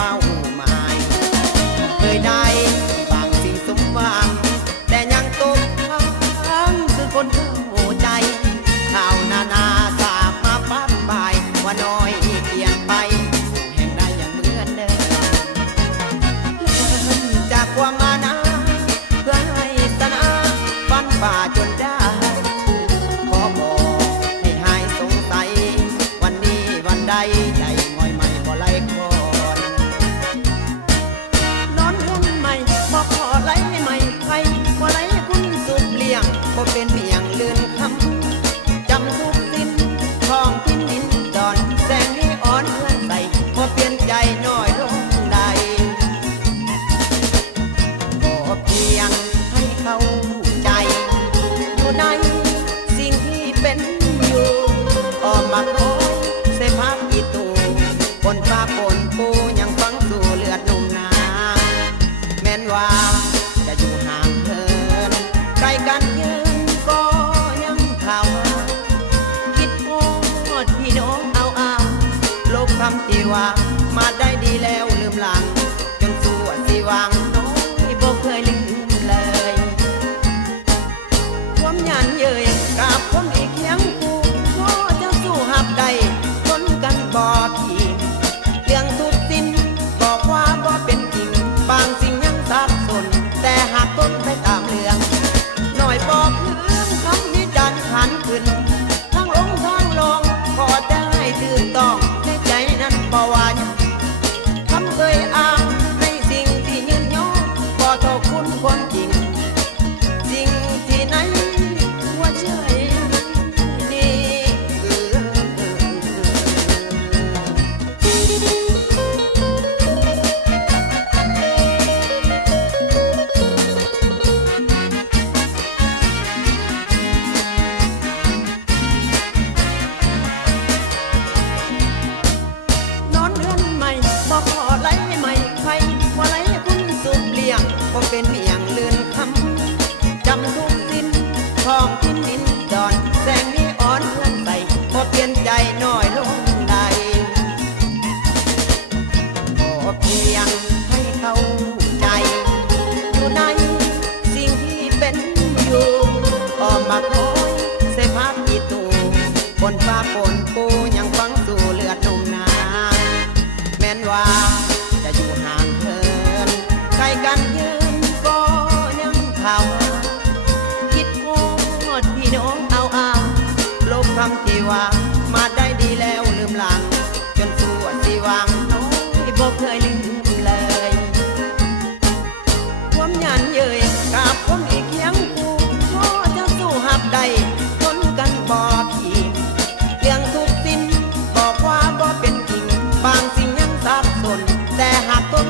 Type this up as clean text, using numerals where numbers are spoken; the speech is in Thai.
เป้าหมายเคยได้บางสิ่งสมหวังแต่ยังตกค้างคือคนเข้าใจข่าวนาสาบมาปั๊บไปว่าน้อยเปลี่ยนไปแห่งใดอย่างเหมือนเดิมจากความมานะเพื่อให้สนาฟันฝ่าจนได้ขอบอกให้หายสงสัยวันนี้วันใดใจงอยไม่บ่ไล่คอนนอนหุ้นใหม่บอกขอไล่ใหม่ใครบ่ไล่คุณสุดเลี่ยงบ่เป็นเมียงเลื่อนคำจำทุกสิ้นทองพินดินดอนแสงนี้อ่อนเพื่อนใส่บ่เปลี่ยนใจน้อยลงใดบ่เพียงให้เข้าใจอยู่ในสิ่งที่เป็นอยู่ออกมาโอ้เสพาอีตูบนฟ้าปนปูยังฟังสู่เลือดนุ่มนาแม้นว่าจะอยู่ห่างเหินไกลกันยืนก็ยังข่าวมาคิดโทษพี่น้องเอาลบคำที่ว่ามาได้ดีแล้วลืมหลังจนสู้สิวางน้อยบ่เคยลืมเลยความหยันเย้ยกับคนอีกเคียงกูก็จะสู้หับใดคนกันบ่ขี่เรื่องทุกสิ้นบอกว่าบ่เป็นจริงบางสิ่งยังสับสนแต่หากต้นไปตามเรื่องหน่อยบอกเรื่องคำวิจารณ์ขันขึ้นทั้งลงทั้งลงขอได้ตื่นต้องในใจนั้นบ่ว่าคำเคยอ้างในสิ่งที่ยืนยงบ่เท่าคุณคนจริงสิ่งที่ไหนหัวใจนี่นอนเรือนใหม่บอกขอไล่ใหม่ใครว่าไล่คุณสุดเลี่ยงบ่เป็นเมียงเลือนคำจำทุกสิ้นทองพินดินดอนแสงนี้อ่อนเพื่อนใส่บ่เปลี่ยนใจน้อยลงใดบ่เพียงให้เข้าใจอยู่ในสิ่งที่เป็นอยู่ออกมาคอยเสพาอีตูบนฟ้าปนปูยังฟังสู่เลือดนุ่มนาแม้นว่าจะอยู่ห่างเหินไกลกันยืนก็ยังข่าวมาคิดโทษพี่น้องเอาลบคำที่ว่ามาได้ดีแล้วลืมหลังจนสู้สิวางน้อยบ่เคยลืมเลยความหยันเย้ยกับคนอีกเคียงกูก็จะสู้หับใดคนกันบ่ขี่เรื่องทุกสิ้นบอกว่าบ่เป็นจริงบางสิ่งยังสับสนแต่หากต้น